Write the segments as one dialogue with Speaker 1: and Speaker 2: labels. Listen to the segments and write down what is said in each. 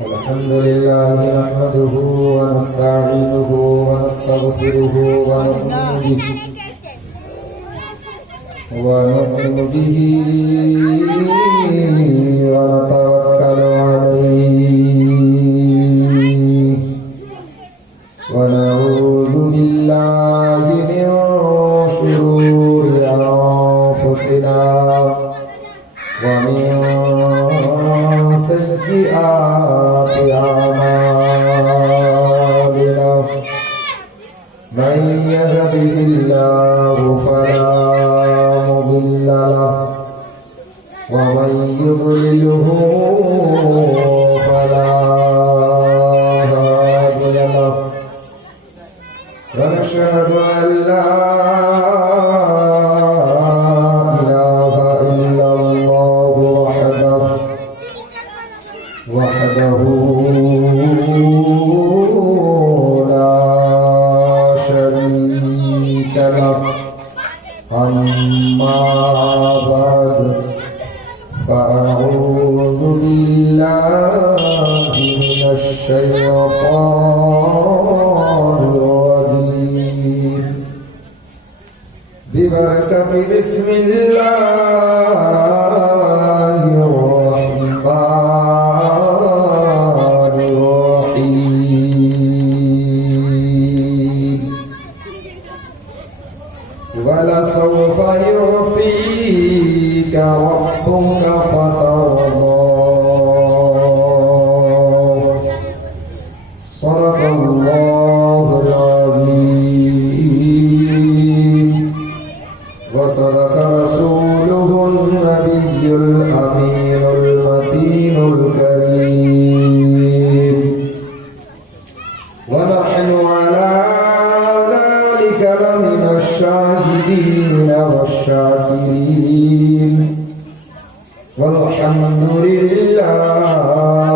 Speaker 1: الحمد لله نحمده ونستعينه ونستغفره ونؤمن به ونؤمن به ونتوكل Твоєю الرحيم. والحمد لله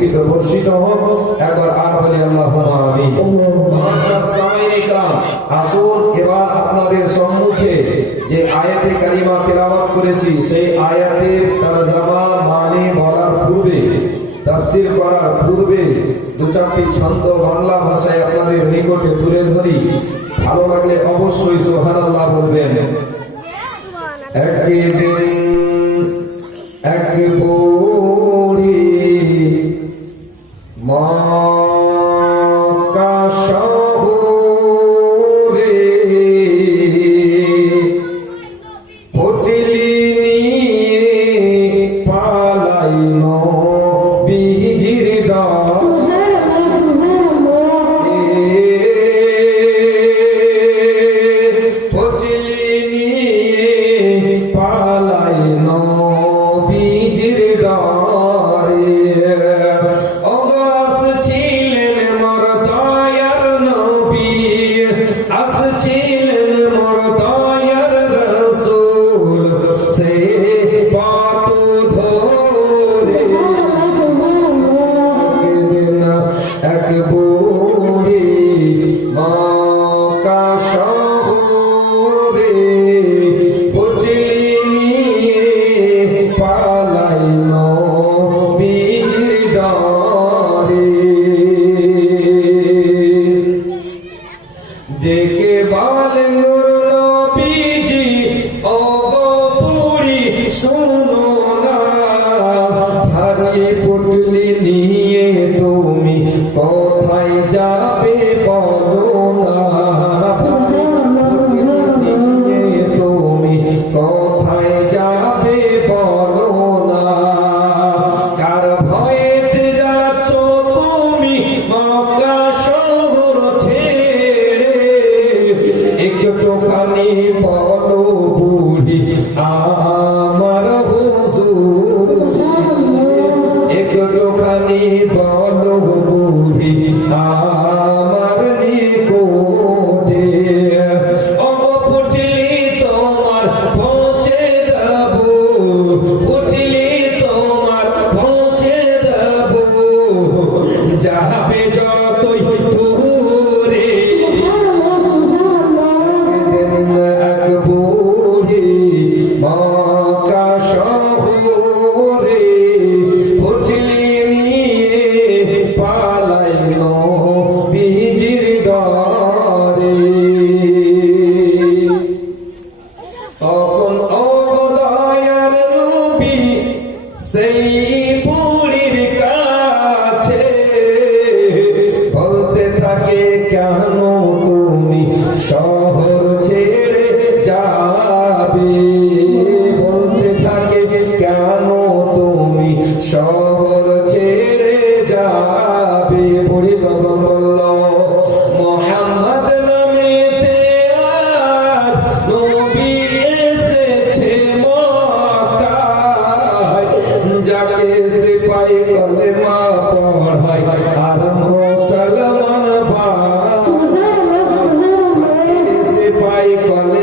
Speaker 1: অর্পিত বর্ষিত হোক, একবার আর বলি সামাইন আসুন এবার আপনাদের সম্মুখে যে আয়াতে করেছি, সেই আয়াতের মানে বলার পূর্বে করার পূর্বে দু চারটি ছন্দ বাংলা ভাষায় আপনাদের নিকটে তুলে ধরি। ভালো লাগলে অবশ্যই সুবহানাল্লাহ বলবেন। I know. Ah. তখন করে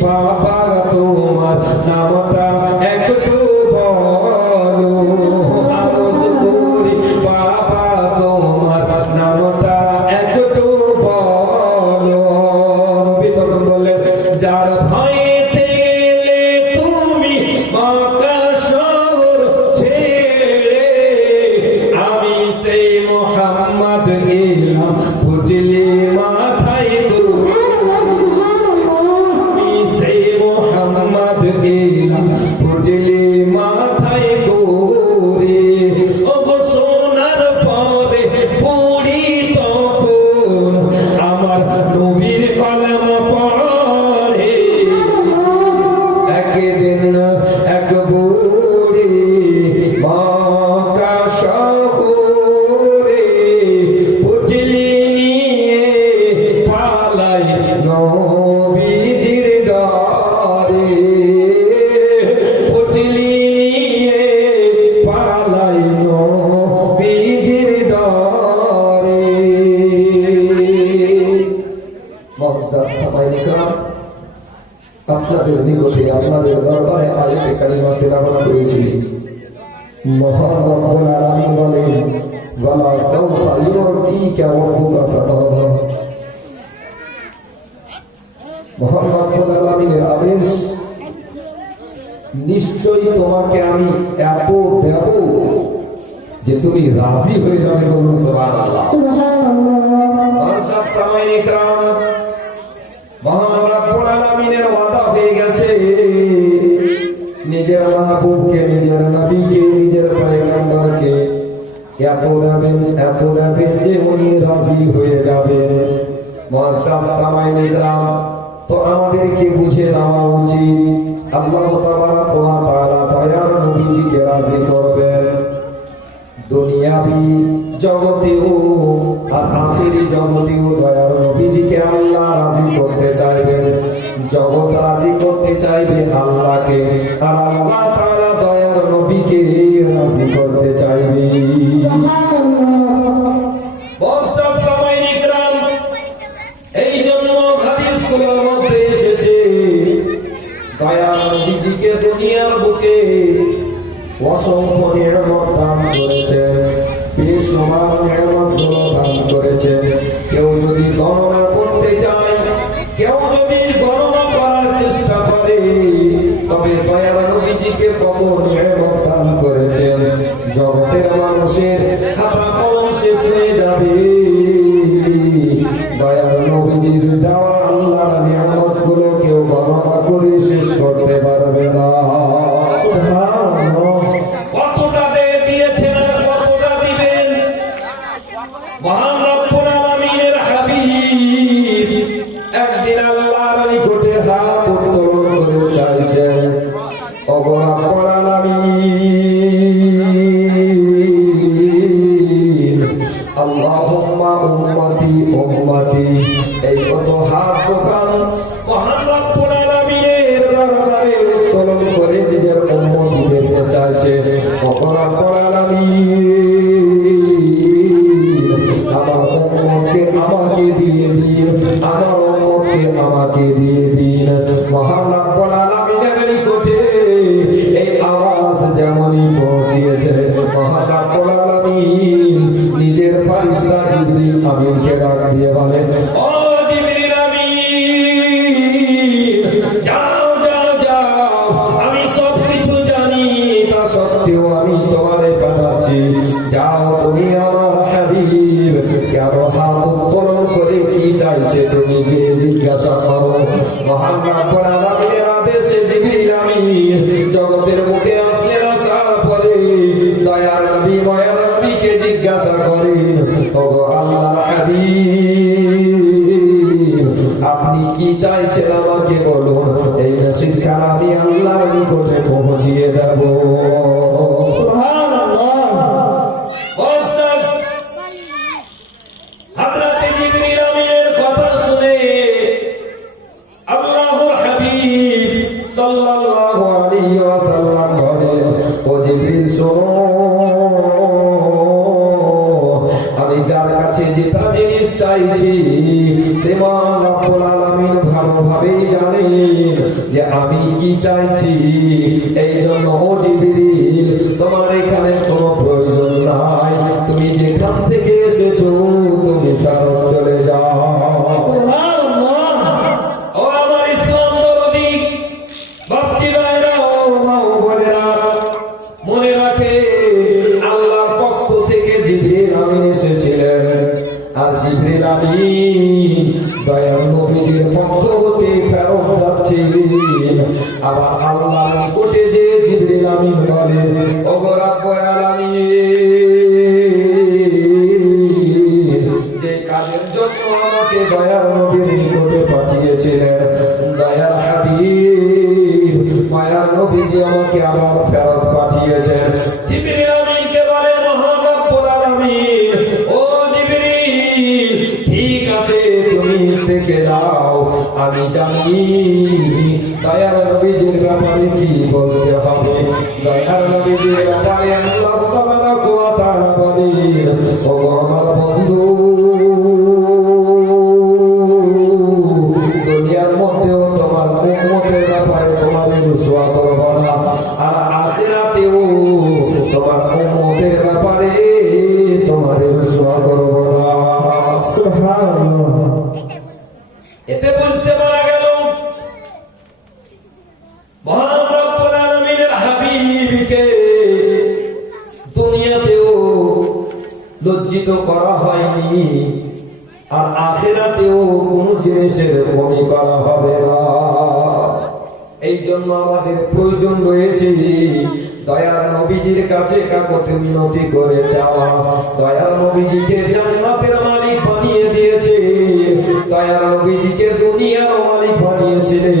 Speaker 1: Baba. upon মহান আদেশ তোমাকে আমি এত দেব যে তুমি রাজি হয়ে যাবে বলুন হয়ে গেছে। নিজের মাহবুবকে, নিজের নবীকে, নিজের পায়গাম্বারকে এত দেবেন এত দেবেন যে উনি রাজি হয়ে যাবেন। মহাসাদ সামাই নিজাম তো আমাদেরকে বুঝে নেওয়া উচিত। আল্লাহ তারা তায়ার নবীজিকে রাজি করবেন। দুনিয়াবি জগতেও আর আখেরি জগতেও দয়ার নবীজিকে আল্লাহ রাজি করতে চাইবেন। জগৎ রাজি করতে চাইবে আল্লাহকে। আর আল্লাহ Waso for the Air North দয়ার নবী মায়ার নবীকে জিজ্ঞাসা করেন ওগো নবীজি আমাকে আবার ফেরত পাঠিয়েছেন। দুনিয়াতেও লজ্জিত করা হয়নি, আর আখেরাতেও কোন জিনিসের কমি করা হবে না। এই জন্য আমাদের প্রয়োজন রয়েছে দয়ার নবীজির কাছে কাকতে মিনতি করে চাওয়া। দয়ার নবীজিকে জান্নাতের মালিক বানিয়ে দিয়েছে। দয়ার নবীজিকে দুনিয়ার মালিক বানিয়েছিলেন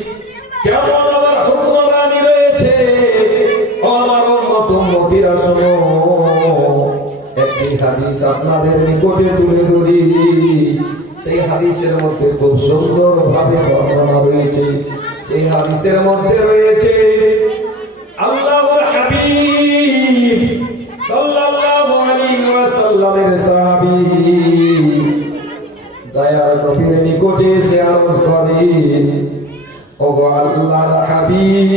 Speaker 1: কেমন রয়েছে আমার উম্মত উম্মতিরা শোনো। হাদিস আপনাদের নিকটে তুলে ধরি। সেই হাদিসের মধ্যে খুব সুন্দর ভাবে বর্ণনা রয়েছে। সেই হাদিসের মধ্যে রয়েছে, আল্লাহর হাবিব সাল্লাল্লাহু আলাইহি ওয়াসাল্লামের দয়ার নবীর নিকটে এসে আরজ করেন ওগো আল্লাহর হাবিব।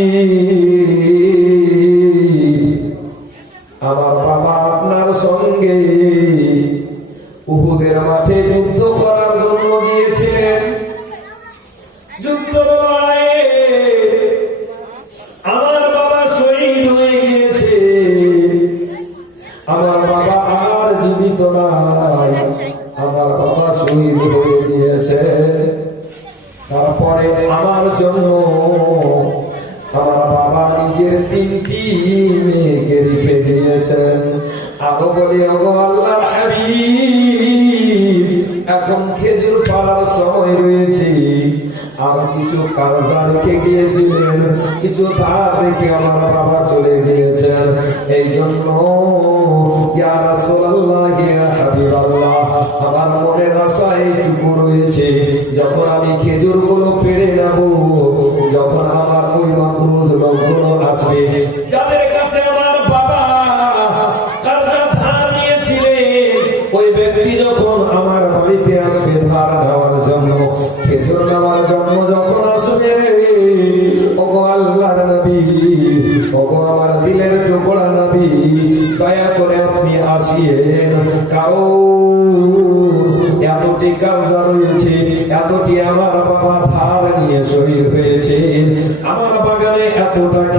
Speaker 1: খেজুর পাড়ার সময় রয়েছে। আর কিছু কারজা রেখে গিয়েছিলেন, কিছু ধার রেখে আমার বাবা চলে গিয়েছেন। এই জন্য যখন আমি খেজুরগুলো পেড়ে নেব, যখন আমার ওই মাতুজ লোকগুলো আসবে, যাদের போட்டாங்க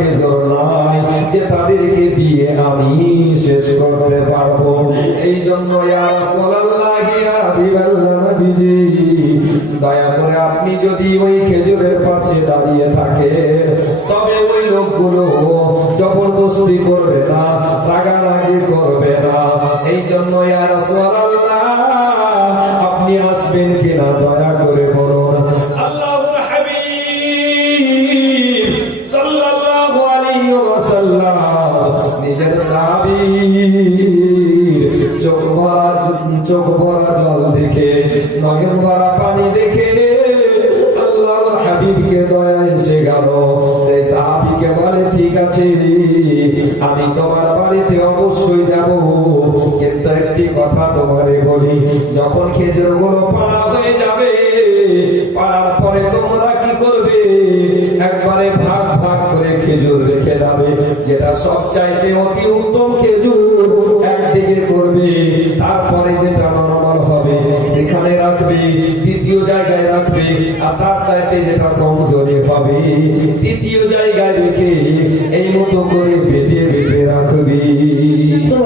Speaker 1: চোখ ভরা জল দেখে ভরা পানি দেখে। আল্লাহর হাবিবকে দয়া এসে গেল। সেই সাহাবীকে বলে, ঠিক আছে, আমি তোমার বাড়িতে অবশ্যই যাব। কিন্তু একটি কথা তোমারে বলি, যখন খেজুরগুলো পাড়া হয়ে যাবে, পাড়ার পরে তোমরা কি করবে? একবারে ভাগ ভাগ করে খেজুর রেখে যাবে, যেটা সব চাইতে অতি উত্তম খেজুর।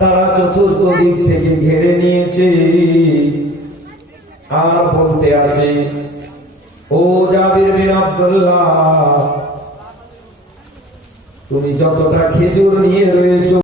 Speaker 1: তারা চতুর্থ দিক থেকে ঘেরে নিয়েছে। আর বলতে আছে, ও জাবির বিন আব্দুল্লাহ, তুমি যতটা খেজুর নিয়ে রয়েছো